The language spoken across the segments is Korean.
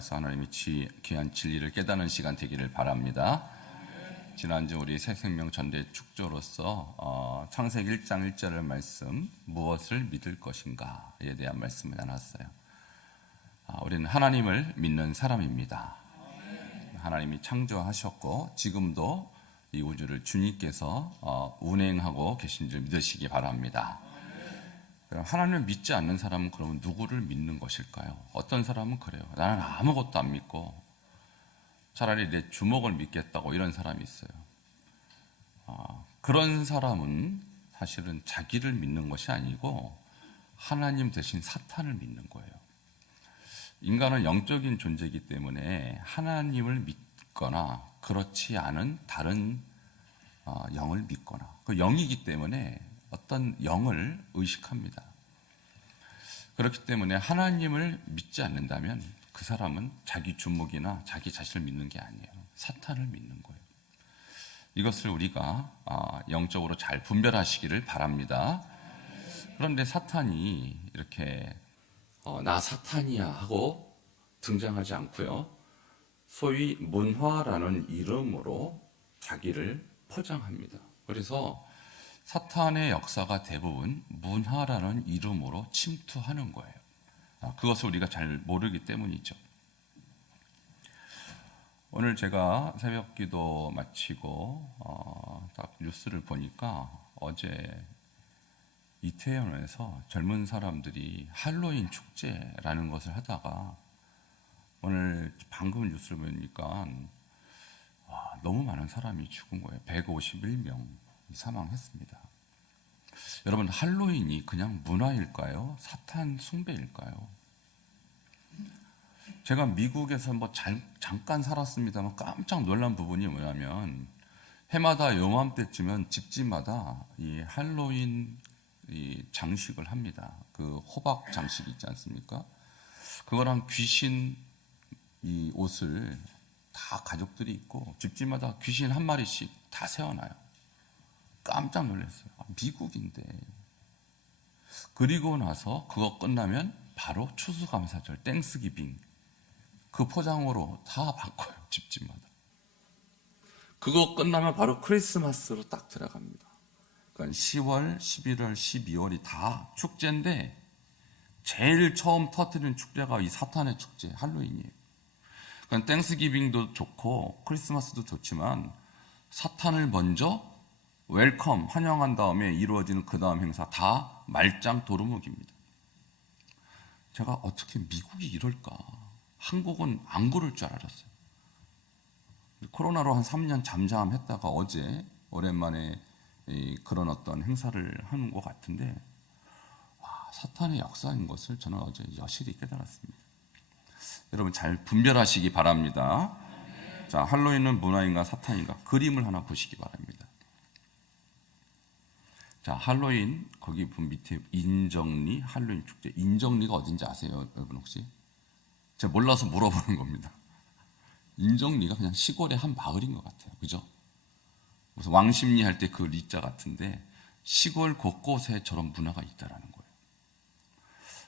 안에서 하나님의 귀한 진리를 깨닫는 시간 되기를 바랍니다. 지난주 우리 새 생명 전대 축조로서 창세기 1장 1절의 말씀, 무엇을 믿을 것인가에 대한 말씀을 나눴어요. 우리는 하나님을 믿는 사람입니다. 하나님이 창조하셨고 지금도 이 우주를 주님께서 운행하고 계신 줄 믿으시기 바랍니다. 그럼 하나님을 믿지 않는 사람은 그러면 누구를 믿는 것일까요? 어떤 사람은 그래요. 나는 아무것도 안 믿고 차라리 내 주먹을 믿겠다고 이런 사람이 있어요. 그런 사람은 사실은 자기를 믿는 것이 아니고 하나님 대신 사탄을 믿는 거예요. 인간은 영적인 존재이기 때문에 하나님을 믿거나 그렇지 않은 다른 영을 믿거나 그 영이기 때문에 어떤 영을 의식합니다. 그렇기 때문에 하나님을 믿지 않는다면 그 사람은 자기 주먹이나 자기 자신을 믿는 게 아니에요. 사탄을 믿는 거예요. 이것을 우리가 영적으로 잘 분별하시기를 바랍니다. 그런데 사탄이 이렇게 나 사탄이야 하고 등장하지 않고요. 소위 문화라는 이름으로 자기를 포장합니다. 그래서 사탄의 역사가 대부분 문화라는 이름으로 침투하는 거예요. 그것을 우리가 잘 모르기 때문이죠. 오늘 제가 새벽 기도 마치고 딱 뉴스를 보니까 어제 이태원에서 젊은 사람들이 할로윈 축제라는 것을 하다가 오늘 방금 뉴스를 보니까 너무 많은 사람이 죽은 거예요. 151명이 사망했습니다. 여러분, 할로윈이 그냥 문화일까요? 사탄 숭배일까요? 제가 미국에서 잠깐 살았습니다만 깜짝 놀란 부분이 뭐냐면 해마다 요맘때쯤은 집집마다 이 할로윈 이 장식을 합니다. 그 호박 장식 있지 않습니까? 그거랑 귀신 이 옷을 다 가족들이 입고 집집마다 귀신 한 마리씩 다 세워놔요. 깜짝 놀랐어요. 미국인데. 그리고 나서 그거 끝나면 바로 추수감사절, 땡스기빙 그 포장으로 다 바꿔요. 집집마다. 그거 끝나면 바로 크리스마스로 딱 들어갑니다. 그러니까 10월, 11월, 12월이 다 축제인데 제일 처음 터뜨리는 축제가 이 사탄의 축제, 할로윈이에요. 그러니까 땡스기빙도 좋고 크리스마스도 좋지만 사탄을 먼저 웰컴, 환영한 다음에 이루어지는 그 다음 행사 다 말짱 도루묵입니다. 제가 어떻게 미국이 이럴까? 한국은 안 그럴 줄 알았어요. 코로나로 한 3년 잠잠했다가 어제 오랜만에 그런 어떤 행사를 하는 것 같은데 사탄의 역사인 것을 저는 어제 여실히 깨달았습니다. 여러분 잘 분별하시기 바랍니다. 자, 할로윈은 문화인가 사탄인가? 그림을 하나 보시기 바랍니다. 자, 할로윈 거기 밑에 인정리 할로윈 축제. 인정리가 어딘지 아세요, 여러분 혹시? 제가 몰라서 물어보는 겁니다. 인정리가 그냥 시골의 한 마을인 것 같아요, 그죠? 무슨 왕십리 할 때 그 리자 같은데 시골 곳곳에 저런 문화가 있다라는 거예요.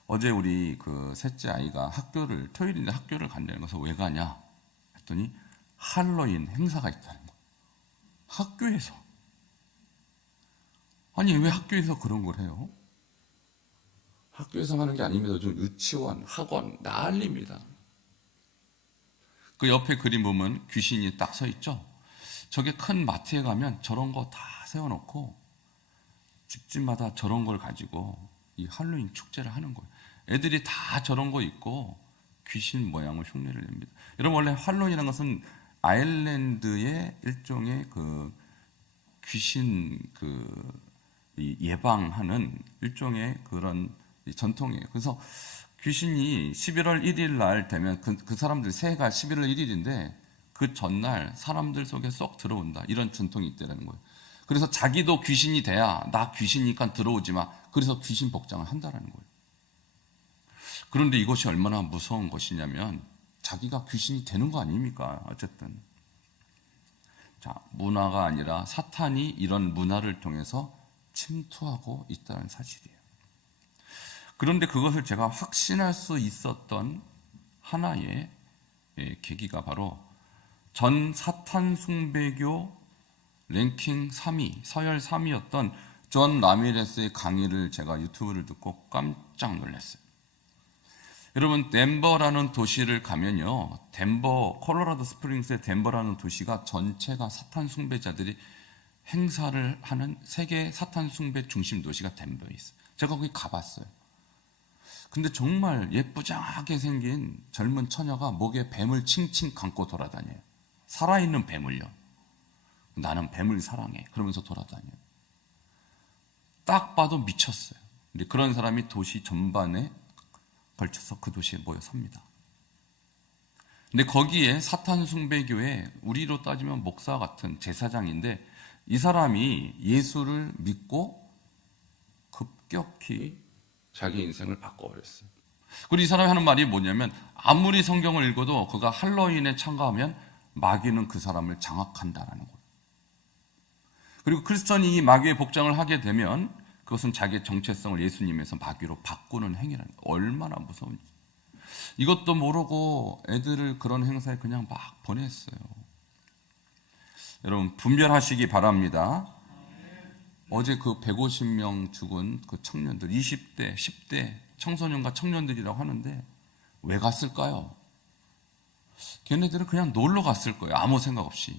어제 우리 그 셋째 아이가 토요일인데 학교를 간다는 것은 왜 가냐 했더니 할로윈 행사가 있다는 거예요. 학교에서. 아니 왜 학교에서 그런 걸 해요? 학교에서 하는 게 아닙니다. 좀 유치원, 학원 난립니다. 그 옆에 그림 보면 귀신이 딱 서 있죠. 저게 큰 마트에 가면 저런 거 다 세워놓고 집집마다 저런 걸 가지고 이 할로윈 축제를 하는 거예요. 애들이 다 저런 거 입고 귀신 모양을 흉내를 냅니다. 여러분 원래 할로윈이라는 것은 아일랜드의 일종의 그 귀신 예방하는 일종의 그런 전통이에요. 그래서 귀신이 11월 1일 날 되면 그 사람들 새해가 11월 1일인데 그 전날 사람들 속에 쏙 들어온다. 이런 전통이 있다는 거예요. 그래서 자기도 귀신이 돼야 나 귀신이니까 들어오지 마. 그래서 귀신 복장을 한다는 거예요. 그런데 이것이 얼마나 무서운 것이냐면 자기가 귀신이 되는 거 아닙니까? 어쨌든. 자, 문화가 아니라 사탄이 이런 문화를 통해서 침투하고 있다는 사실이에요. 그런데 그것을 제가 확신할 수 있었던 하나의 계기가 바로 전 사탄 숭배교 랭킹 3위, 서열 3위였던 존 라미레스의 강의를 제가 유튜브를 듣고 깜짝 놀랐어요. 여러분, 덴버라는 도시를 가면요, 콜로라도 스프링스의 덴버라는 도시가 전체가 사탄 숭배자들이 행사를 하는 세계 사탄 숭배 중심 도시가 덴버에 있어요. 제가 거기 가봤어요. 근데 정말 예쁘장하게 생긴 젊은 처녀가 목에 뱀을 칭칭 감고 돌아다녀요. 살아있는 뱀을요. 나는 뱀을 사랑해. 그러면서 돌아다녀요. 딱 봐도 미쳤어요. 근데 그런 사람이 도시 전반에 걸쳐서 그 도시에 모여 삽니다. 근데 거기에 사탄 숭배교회, 우리로 따지면 목사 같은 제사장인데, 이 사람이 예수를 믿고 급격히 자기 인생을 바꿔버렸어요. 그리고 이 사람이 하는 말이 뭐냐면, 아무리 성경을 읽어도 그가 할로윈에 참가하면 마귀는 그 사람을 장악한다라는 거예요. 그리고 크리스천이 이 마귀의 복장을 하게 되면 그것은 자기의 정체성을 예수님에서 마귀로 바꾸는 행위라는 거예요. 얼마나 무서운지. 이것도 모르고 애들을 그런 행사에 그냥 막 보냈어요. 여러분, 분별하시기 바랍니다. 어제 그 150명 죽은 그 청년들, 20대, 10대 청소년과 청년들이라고 하는데 왜 갔을까요? 걔네들은 그냥 놀러 갔을 거예요. 아무 생각 없이.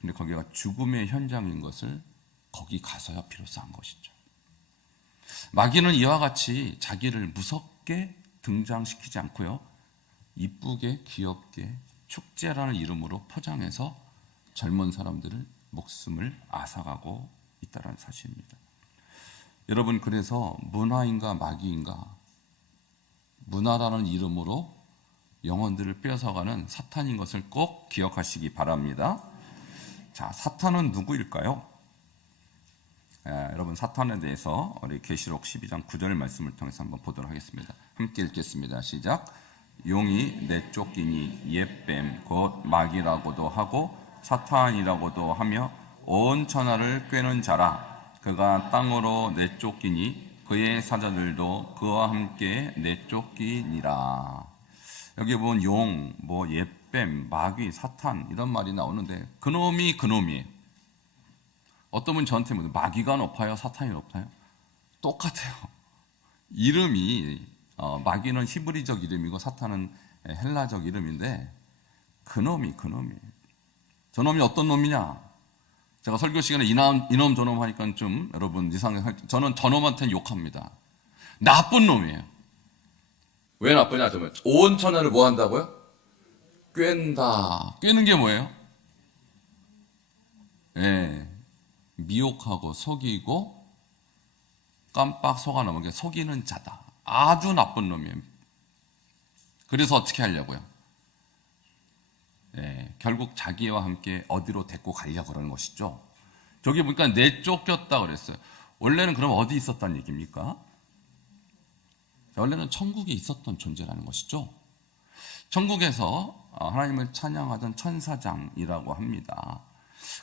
근데 거기가 죽음의 현장인 것을 거기 가서야 비로소 한 것이죠. 마귀는 이와 같이 자기를 무섭게 등장시키지 않고요, 이쁘게 귀엽게 축제라는 이름으로 포장해서 젊은 사람들을 목숨을 앗아가고 있다는 사실입니다. 여러분, 그래서 문화인가 마귀인가, 문화라는 이름으로 영혼들을 빼앗아가는 사탄인 것을 꼭 기억하시기 바랍니다. 자, 사탄은 누구일까요? 여러분, 사탄에 대해서 우리 계시록 12장 9절 말씀을 통해서 한번 보도록 하겠습니다. 함께 읽겠습니다. 시작. 용이 내쫓기니 옛뱀 곧 마귀라고도 하고 사탄이라고도 하며 온 천하를 꿰는 자라. 그가 땅으로 내쫓기니 그의 사자들도 그와 함께 내쫓기니라. 여기 보면 용, 옛뱀, 마귀, 사탄 이런 말이 나오는데 그놈이 그놈이에요. 어떤 분 저한테 마귀가 높아요? 사탄이 높아요? 똑같아요. 이름이 마귀는 히브리적 이름이고 사탄은 헬라적 이름인데 그놈이에요. 저놈이 어떤 놈이냐? 제가 설교 시간에 이놈 저놈 하니까 좀 여러분 이상해. 저는 저놈한테는 욕합니다. 나쁜 놈이에요. 왜 나쁘냐? 온 천하를 뭐 한다고요? 꿰는다. 꿰는 게 뭐예요? 미혹하고 속이고 깜빡 속아 넘어게 속이는 자다. 아주 나쁜 놈이에요. 그래서 어떻게 하려고요? 결국 자기와 함께 어디로 데리고 가려고 그러는 것이죠. 저기 보니까 내쫓겼다 그랬어요. 원래는 그럼 어디 있었다는 얘기입니까? 원래는 천국에 있었던 존재라는 것이죠. 천국에서 하나님을 찬양하던 천사장이라고 합니다.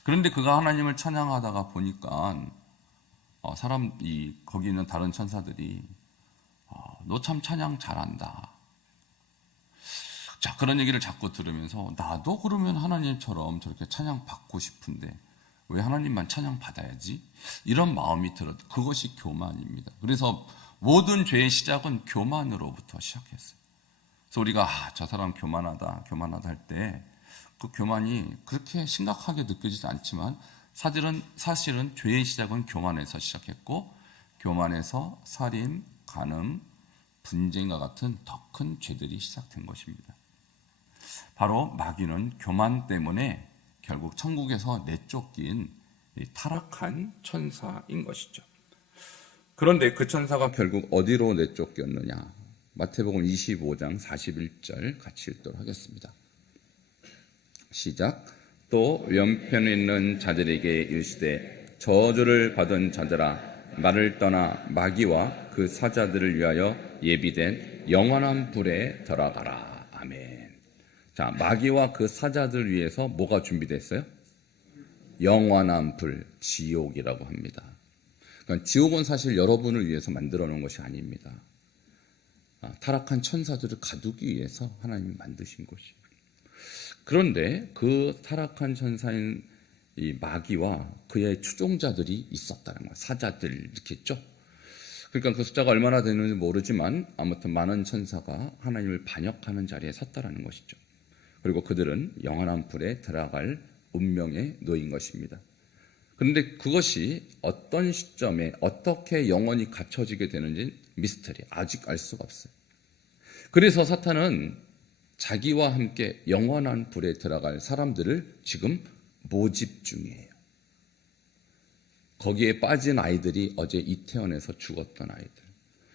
그런데 그가 하나님을 찬양하다가 보니까 거기 있는 다른 천사들이 너 참 찬양 잘한다. 자, 그런 얘기를 자꾸 들으면서 나도 그러면 하나님처럼 저렇게 찬양 받고 싶은데 왜 하나님만 찬양 받아야지? 이런 마음이 들었. 그것이 교만입니다. 그래서 모든 죄의 시작은 교만으로부터 시작했어요. 그래서 우리가 저 사람 교만하다 할 때 그 교만이 그렇게 심각하게 느껴지지 않지만 사실은 죄의 시작은 교만에서 시작했고 교만에서 살인, 간음, 분쟁과 같은 더 큰 죄들이 시작된 것입니다. 바로 마귀는 교만 때문에 결국 천국에서 내쫓긴 타락한 천사인 것이죠. 그런데 그 천사가 결국 어디로 내쫓겼느냐? 마태복음 25장 41절 같이 읽도록 하겠습니다. 시작. 또 왼편에 있는 자들에게 이르시되 저주를 받은 자들아 나를 떠나 마귀와 그 사자들을 위하여 예비된 영원한 불에 들어가라. 아멘. 자, 마귀와 그 사자들 위해서 뭐가 준비됐어요? 영원한 불, 지옥이라고 합니다. 그러니까 지옥은 사실 여러분을 위해서 만들어 놓은 것이 아닙니다. 타락한 천사들을 가두기 위해서 하나님이 만드신 것이에요. 그런데 그 타락한 천사인 이 마귀와 그의 추종자들이 있었다는 거예요. 사자들 이렇게 있죠. 그러니까 그 숫자가 얼마나 되는지 모르지만 아무튼 많은 천사가 하나님을 반역하는 자리에 섰다라는 것이죠. 그리고 그들은 영원한 불에 들어갈 운명에 놓인 것입니다. 그런데 그것이 어떤 시점에 어떻게 영원히 갇혀지게 되는지 미스터리, 아직 알 수가 없어요. 그래서 사탄은 자기와 함께 영원한 불에 들어갈 사람들을 지금 모집 중이에요. 거기에 빠진 아이들이 어제 이태원에서 죽었던 아이들,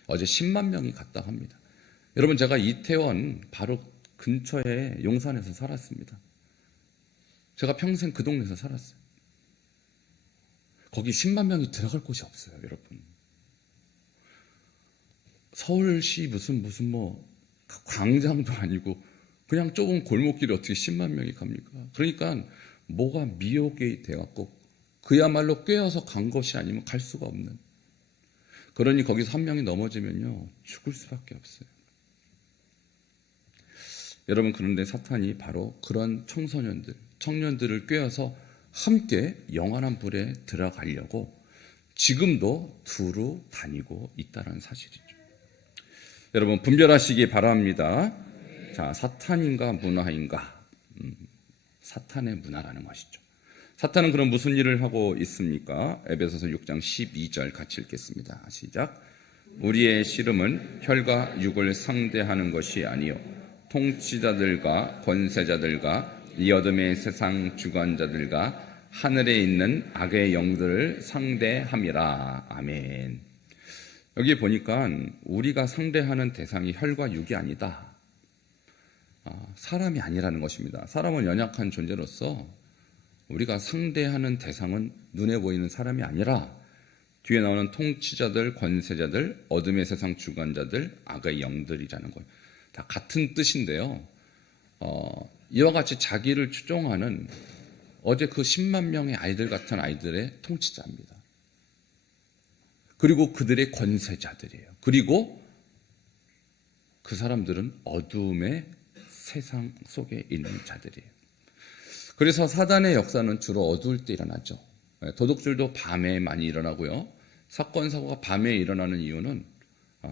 어제 10만 명이 갔다 합니다. 여러분, 제가 이태원 바로 근처에 용산에서 살았습니다. 제가 평생 그 동네에서 살았어요. 거기 10만 명이 들어갈 곳이 없어요, 여러분. 서울시 무슨 광장도 아니고 그냥 좁은 골목길에 어떻게 10만 명이 갑니까? 그러니까 뭐가 미혹이 돼갖고 그야말로 꿰어서 간 것이 아니면 갈 수가 없는. 그러니 거기서 한 명이 넘어지면요, 죽을 수밖에 없어요. 여러분, 그런데 사탄이 바로 그런 청년들을 꿰어서 함께 영원한 불에 들어가려고 지금도 두루 다니고 있다는 사실이죠. 여러분, 분별하시기 바랍니다. 자, 사탄인가 문화인가? 사탄의 문화라는 것이죠. 사탄은 그럼 무슨 일을 하고 있습니까? 에베소서 6장 12절 같이 읽겠습니다. 시작. 우리의 씨름은 혈과 육을 상대하는 것이 아니요 통치자들과 권세자들과 이 어둠의 세상 주관자들과 하늘에 있는 악의 영들을 상대함이라. 아멘. 여기 보니까 우리가 상대하는 대상이 혈과 육이 아니다. 사람이 아니라는 것입니다. 사람은 연약한 존재로서 우리가 상대하는 대상은 눈에 보이는 사람이 아니라 뒤에 나오는 통치자들, 권세자들, 어둠의 세상 주관자들, 악의 영들이라는 것. 다 같은 뜻인데요. 이와 같이 자기를 추종하는 어제 그 10만 명의 아이들 같은 아이들의 통치자입니다. 그리고 그들의 권세자들이에요. 그리고 그 사람들은 어둠의 세상 속에 있는 자들이에요. 그래서 사단의 역사는 주로 어두울 때 일어나죠. 도둑질도 밤에 많이 일어나고요. 사건, 사고가 밤에 일어나는 이유는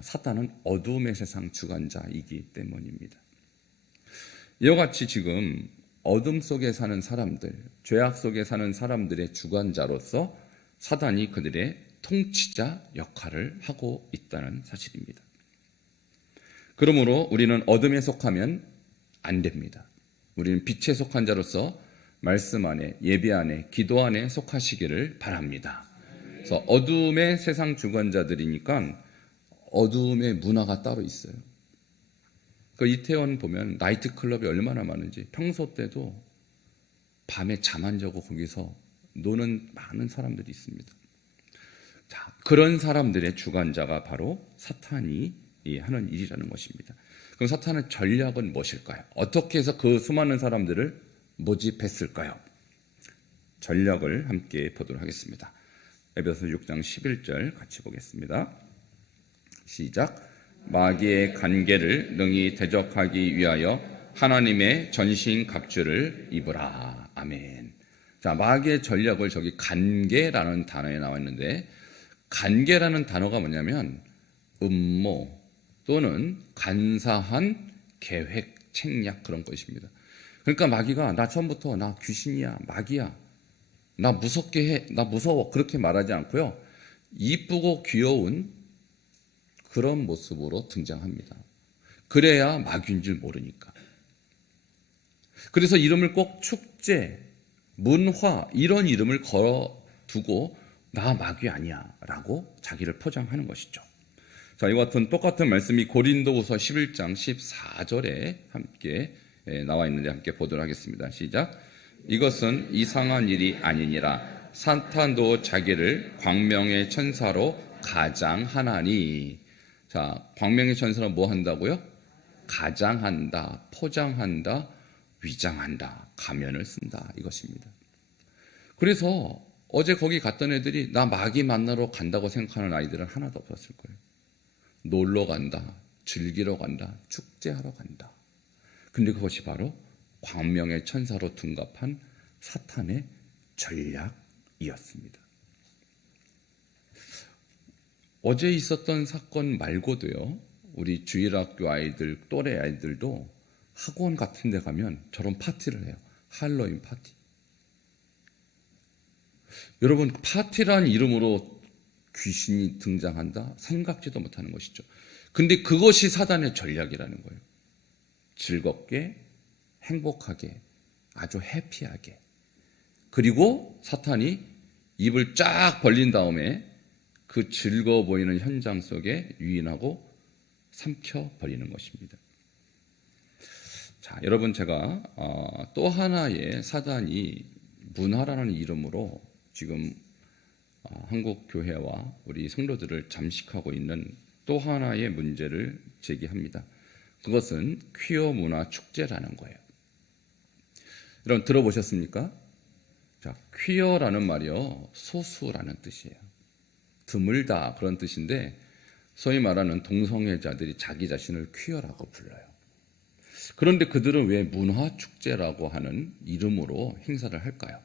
사단은 어두움의 세상 주관자이기 때문입니다. 이와 같이 지금 어둠 속에 사는 사람들, 죄악 속에 사는 사람들의 주관자로서 사단이 그들의 통치자 역할을 하고 있다는 사실입니다. 그러므로 우리는 어둠에 속하면 안 됩니다. 우리는 빛에 속한 자로서 말씀 안에, 예배 안에, 기도 안에 속하시기를 바랍니다. 그래서 어둠의 세상 주관자들이니까 어둠의 문화가 따로 있어요. 그 이태원 보면 나이트클럽이 얼마나 많은지 평소 때도 밤에 잠 안 자고 거기서 노는 많은 사람들이 있습니다. 자, 그런 사람들의 주관자가 바로 사탄이 하는 일이라는 것입니다. 그럼 사탄의 전략은 무엇일까요? 어떻게 해서 그 수많은 사람들을 모집했을까요? 전략을 함께 보도록 하겠습니다. 에베소서 6장 11절 같이 보겠습니다. 시작. 마귀의 간계를 능히 대적하기 위하여 하나님의 전신 갑주를 입으라. 아멘. 자, 마귀의 전략을 저기 간계라는 단어에 나와 있는데, 간계라는 단어가 뭐냐면 음모 또는 간사한 계획, 책략 그런 것입니다. 그러니까 마귀가 나 처음부터 나 귀신이야, 마귀야, 나 무섭게 해, 나 무서워 그렇게 말하지 않고요, 이쁘고 귀여운 그런 모습으로 등장합니다. 그래야 마귀인 줄 모르니까. 그래서 이름을 꼭 축제, 문화 이런 이름을 걸어두고 나 마귀 아니야 라고 자기를 포장하는 것이죠. 자, 이와 같은 똑같은 말씀이 고린도후서 11장 14절에 함께 나와 있는데 함께 보도록 하겠습니다. 시작. 이것은 이상한 일이 아니니라. 사탄도 자기를 광명의 천사로 가장하나니. 자, 광명의 천사로 뭐 한다고요? 가장한다, 포장한다, 위장한다, 가면을 쓴다 이것입니다. 그래서 어제 거기 갔던 애들이 나 마귀 만나러 간다고 생각하는 아이들은 하나도 없었을 거예요. 놀러 간다, 즐기러 간다, 축제하러 간다. 근데 그것이 바로 광명의 천사로 둔갑한 사탄의 전략이었습니다. 어제 있었던 사건 말고도요, 우리 주일학교 아이들, 또래 아이들도 학원 같은 데 가면 저런 파티를 해요. 할로윈 파티. 여러분, 파티란 이름으로 귀신이 등장한다? 생각지도 못하는 것이죠. 근데 그것이 사단의 전략이라는 거예요. 즐겁게, 행복하게, 아주 해피하게. 그리고 사탄이 입을 쫙 벌린 다음에 그 즐거워 보이는 현장 속에 유인하고 삼켜버리는 것입니다. 자, 여러분, 제가 또 하나의 사단이 문화라는 이름으로 지금 한국 교회와 우리 성도들을 잠식하고 있는 또 하나의 문제를 제기합니다. 그것은 퀴어 문화 축제라는 거예요. 여러분, 들어보셨습니까? 자, 퀴어라는 말이요, 소수라는 뜻이에요. 드물다, 그런 뜻인데, 소위 말하는 동성애자들이 자기 자신을 퀴어라고 불러요. 그런데 그들은 왜 문화축제라고 하는 이름으로 행사를 할까요?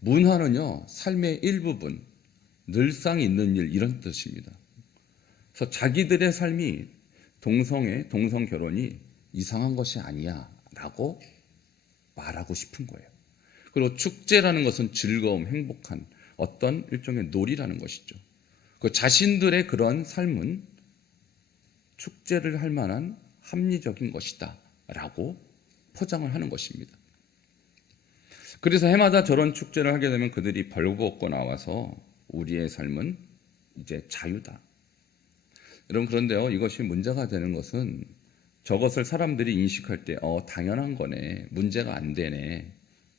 문화는요, 삶의 일부분, 늘상 있는 일, 이런 뜻입니다. 그래서 자기들의 삶이 동성애, 동성결혼이 이상한 것이 아니야 라고 말하고 싶은 거예요. 그리고 축제라는 것은 즐거움, 행복한 어떤 일종의 놀이라는 것이죠. 그 자신들의 그런 삶은 축제를 할 만한 합리적인 것이다 라고 포장을 하는 것입니다. 그래서 해마다 저런 축제를 하게 되면 그들이 벌거벗고 나와서 우리의 삶은 이제 자유다. 여러분, 그런데요, 이것이 문제가 되는 것은 저것을 사람들이 인식할 때 당연한 거네, 문제가 안 되네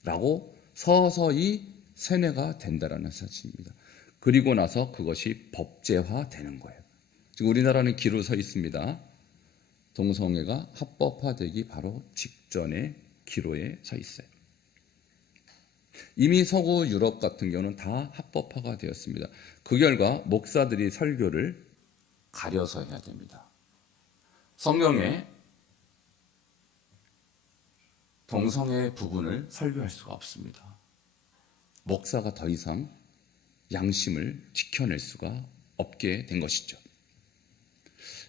라고 서서히 세뇌가 된다라는 사실입니다. 그리고 나서 그것이 법제화되는 거예요. 지금 우리나라는 기로 서 있습니다. 동성애가 합법화되기 바로 직전에 기로에 서 있어요. 이미 서구 유럽 같은 경우는 다 합법화가 되었습니다. 그 결과 목사들이 설교를 가려서 해야 됩니다. 성경에 동성애 부분을 설교할 수가 없습니다. 목사가 더 이상 양심을 지켜낼 수가 없게 된 것이죠.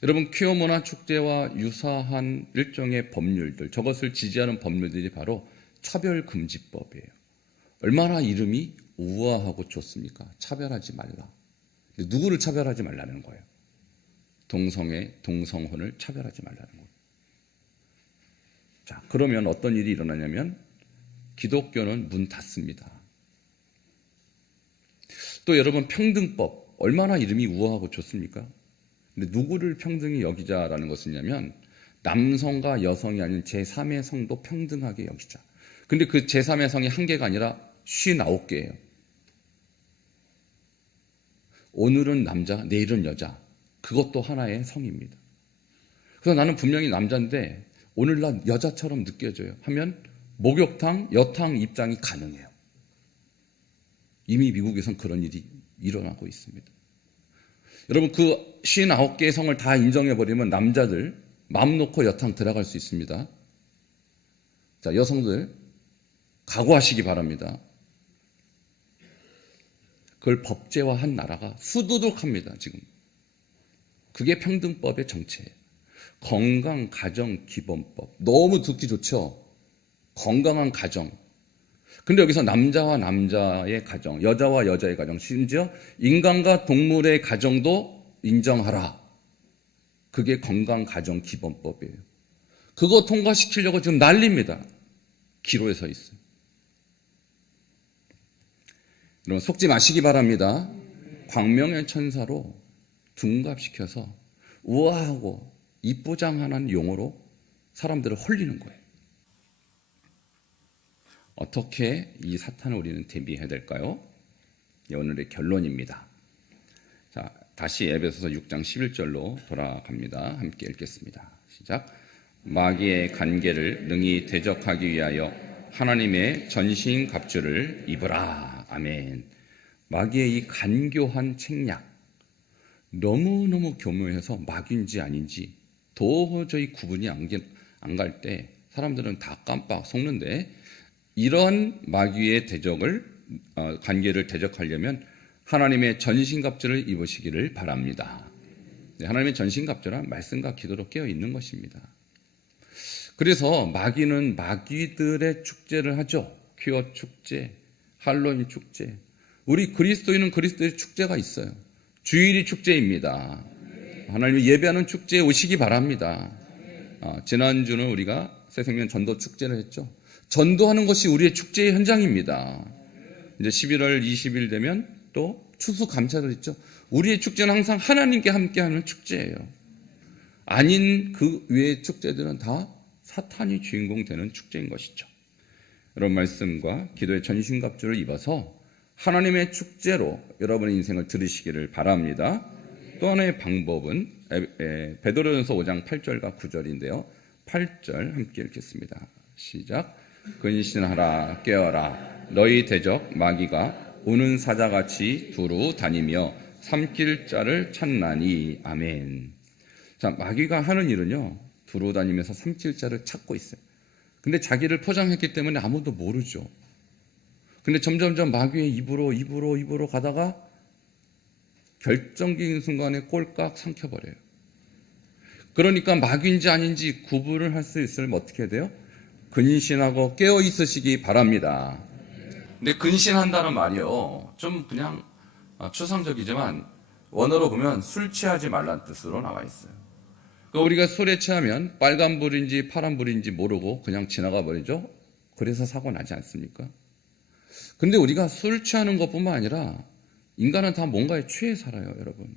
여러분, 퀴어 문화 축제와 유사한 일종의 법률들, 저것을 지지하는 법률들이 바로 차별금지법이에요. 얼마나 이름이 우아하고 좋습니까? 차별하지 말라. 근데 누구를 차별하지 말라는 거예요? 동성애, 동성혼을 차별하지 말라는 거예요. 자, 그러면 어떤 일이 일어나냐면 기독교는 문 닫습니다. 또 여러분, 평등법, 얼마나 이름이 우아하고 좋습니까? 근데 누구를 평등히 여기자라는 것이냐면 남성과 여성이 아닌 제3의 성도 평등하게 여기자. 근데 그 제3의 성이 한 개가 아니라 59개예요. 오늘은 남자, 내일은 여자. 그것도 하나의 성입니다. 그래서 나는 분명히 남자인데 오늘 난 여자처럼 느껴져요 하면 목욕탕, 여탕 입장이 가능해요. 이미 미국에선 그런 일이 일어나고 있습니다. 여러분, 그 59개의 성을 다 인정해버리면 남자들 마음 놓고 여탕 들어갈 수 있습니다. 자, 여성들 각오하시기 바랍니다. 그걸 법제화한 나라가 수두룩합니다, 지금. 그게 평등법의 정체예요. 건강가정기본법. 너무 듣기 좋죠? 건강한 가정. 근데 여기서 남자와 남자의 가정, 여자와 여자의 가정, 심지어 인간과 동물의 가정도 인정하라. 그게 건강가정기본법이에요. 그거 통과시키려고 지금 난립니다. 기로에 서 있어요. 여러분, 속지 마시기 바랍니다. 광명의 천사로 둔갑시켜서 우아하고 이쁘장한 용어로 사람들을 홀리는 거예요. 어떻게 이 사탄을 우리는 대비해야 될까요? 오늘의 결론입니다. 자, 다시 에베소서 6장 11절로 돌아갑니다. 함께 읽겠습니다. 시작. 마귀의 간계를 능히 대적하기 위하여 하나님의 전신 갑주를 입으라. 아멘. 마귀의 이 간교한 책략, 너무너무 교묘해서 마귀인지 아닌지 도저히 구분이 안 갈 때 사람들은 다 깜빡 속는데 이런 마귀의 관계를 대적하려면 하나님의 전신갑주를 입으시기를 바랍니다. 하나님의 전신갑주란 말씀과 기도로 깨어 있는 것입니다. 그래서 마귀는 마귀들의 축제를 하죠. 퀴어 축제, 할로윈 축제. 우리 그리스도인은 그리스도의 축제가 있어요. 주일이 축제입니다. 하나님을 예배하는 축제에 오시기 바랍니다. 지난주는 우리가 새생명 전도 축제를 했죠. 전도하는 것이 우리의 축제의 현장입니다. 이제 11월 20일 되면 또 추수감사를 했죠. 우리의 축제는 항상 하나님께 함께하는 축제예요. 아닌 그 외의 축제들은 다 사탄이 주인공 되는 축제인 것이죠. 여러분 말씀과 기도의 전신갑주를 입어서 하나님의 축제로 여러분의 인생을 들으시기를 바랍니다. 또 하나의 방법은 베드로전서 5장 8절과 9절인데요. 8절 함께 읽겠습니다. 시작. 근신하라 깨어라 너희 대적 마귀가 우는 사자같이 두루 다니며 삼킬 자를 찾나니. 아멘. 자, 마귀가 하는 일은요, 두루 다니면서 삼킬 자를 찾고 있어요. 근데 자기를 포장했기 때문에 아무도 모르죠. 근데 점점점 마귀의 입으로 가다가 결정적인 순간에 꼴깍 삼켜버려요. 그러니까 마귀인지 아닌지 구분을 할 수 있으면 어떻게 해야 돼요? 근신하고 깨어 있으시기 바랍니다. 근데 근신한다는 말이요, 좀 그냥 추상적이지만 원어로 보면 술 취하지 말라는 뜻으로 나와 있어요. 그러니까 우리가 술에 취하면 빨간불인지 파란불인지 모르고 그냥 지나가 버리죠. 그래서 사고 나지 않습니까? 근데 우리가 술 취하는 것뿐만 아니라 인간은 다 뭔가에 취해 살아요, 여러분.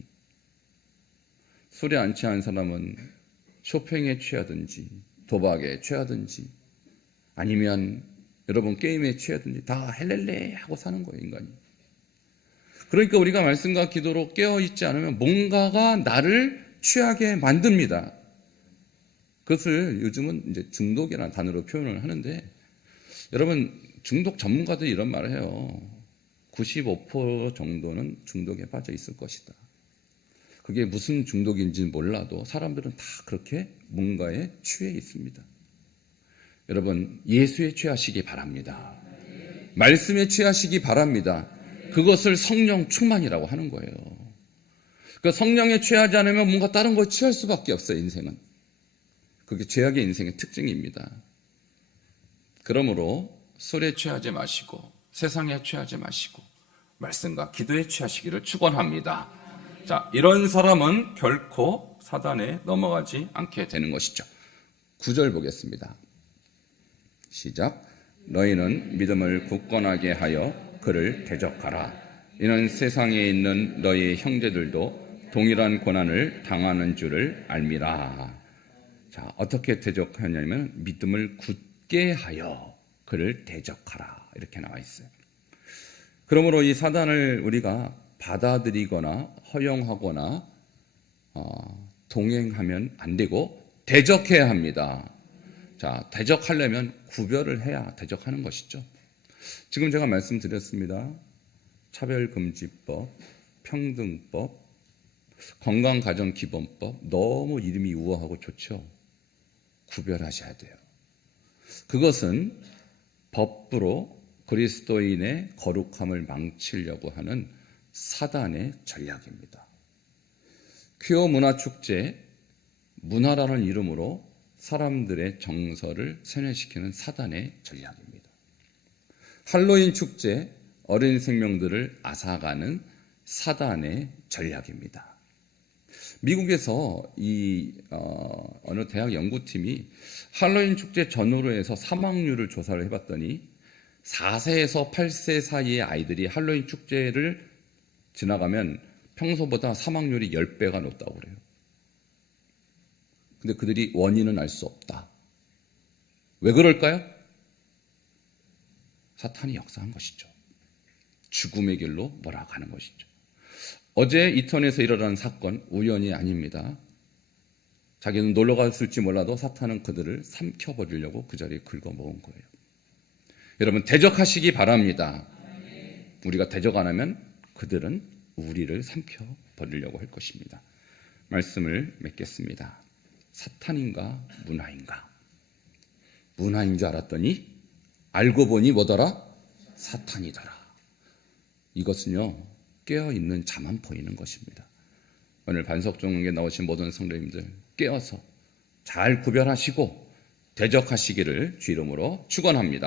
술에 안 취한 사람은 쇼핑에 취하든지 도박에 취하든지 아니면 여러분 게임에 취하든지 다 헬렐레 하고 사는 거예요, 인간이. 그러니까 우리가 말씀과 기도로 깨어있지 않으면 뭔가가 나를 취하게 만듭니다. 그것을 요즘은 이제 중독이라는 단어로 표현을 하는데, 여러분 중독 전문가들이 이런 말을 해요. 95% 정도는 중독에 빠져 있을 것이다. 그게 무슨 중독인지 몰라도 사람들은 다 그렇게 뭔가에 취해 있습니다. 여러분 예수에 취하시기 바랍니다. 말씀에 취하시기 바랍니다. 그것을 성령 충만이라고 하는 거예요. 그 성령에 취하지 않으면 뭔가 다른 거에 취할 수밖에 없어요, 인생은. 그게 죄악의 인생의 특징입니다. 그러므로 술에 취하지 마시고 세상에 취하지 마시고 말씀과 기도에 취하시기를 축원합니다. 자, 이런 사람은 결코 사단에 넘어가지 않게 되는 것이죠. 9절 보겠습니다. 시작. 너희는 믿음을 굳건하게 하여 그를 대적하라. 이는 세상에 있는 너희 형제들도 동일한 고난을 당하는 줄을 알미라. 자, 어떻게 대적하냐면 믿음을 굳게 하여 그를 대적하라, 이렇게 나와 있어요. 그러므로 이 사단을 우리가 받아들이거나 허용하거나 동행하면 안 되고 대적해야 합니다. 자, 대적하려면 구별을 해야 대적하는 것이죠. 지금 제가 말씀드렸습니다. 차별금지법, 평등법, 건강가정기본법, 너무 이름이 우아하고 좋죠. 구별하셔야 돼요. 그것은 법부로 그리스도인의 거룩함을 망치려고 하는 사단의 전략입니다. 퀴어 문화축제, 문화라는 이름으로 사람들의 정서를 세뇌시키는 사단의 전략입니다. 할로윈 축제, 어린 생명들을 앗아가는 사단의 전략입니다. 미국에서 어느 대학 연구팀이 할로윈 축제 전후로 해서 사망률을 조사를 해봤더니 4세에서 8세 사이의 아이들이 할로윈 축제를 지나가면 평소보다 사망률이 10배가 높다고 그래요. 근데 그들이 원인은 알 수 없다. 왜 그럴까요? 사탄이 역사한 것이죠. 죽음의 길로 몰아가는 것이죠. 어제 이태원에서 일어난 사건 우연이 아닙니다. 자기는 놀러 갔을지 몰라도 사탄은 그들을 삼켜버리려고 그 자리에 긁어먹은 거예요. 여러분 대적하시기 바랍니다. 우리가 대적 안 하면 그들은 우리를 삼켜버리려고 할 것입니다. 말씀을 맺겠습니다. 사탄인가 문화인가? 문화인 줄 알았더니 알고 보니 뭐더라? 사탄이더라. 이것은요, 깨어있는 자만 보이는 것입니다. 오늘 반석종에 나오신 모든 성도님들 깨어서 잘 구별하시고 대적하시기를 주 이름으로 축원합니다.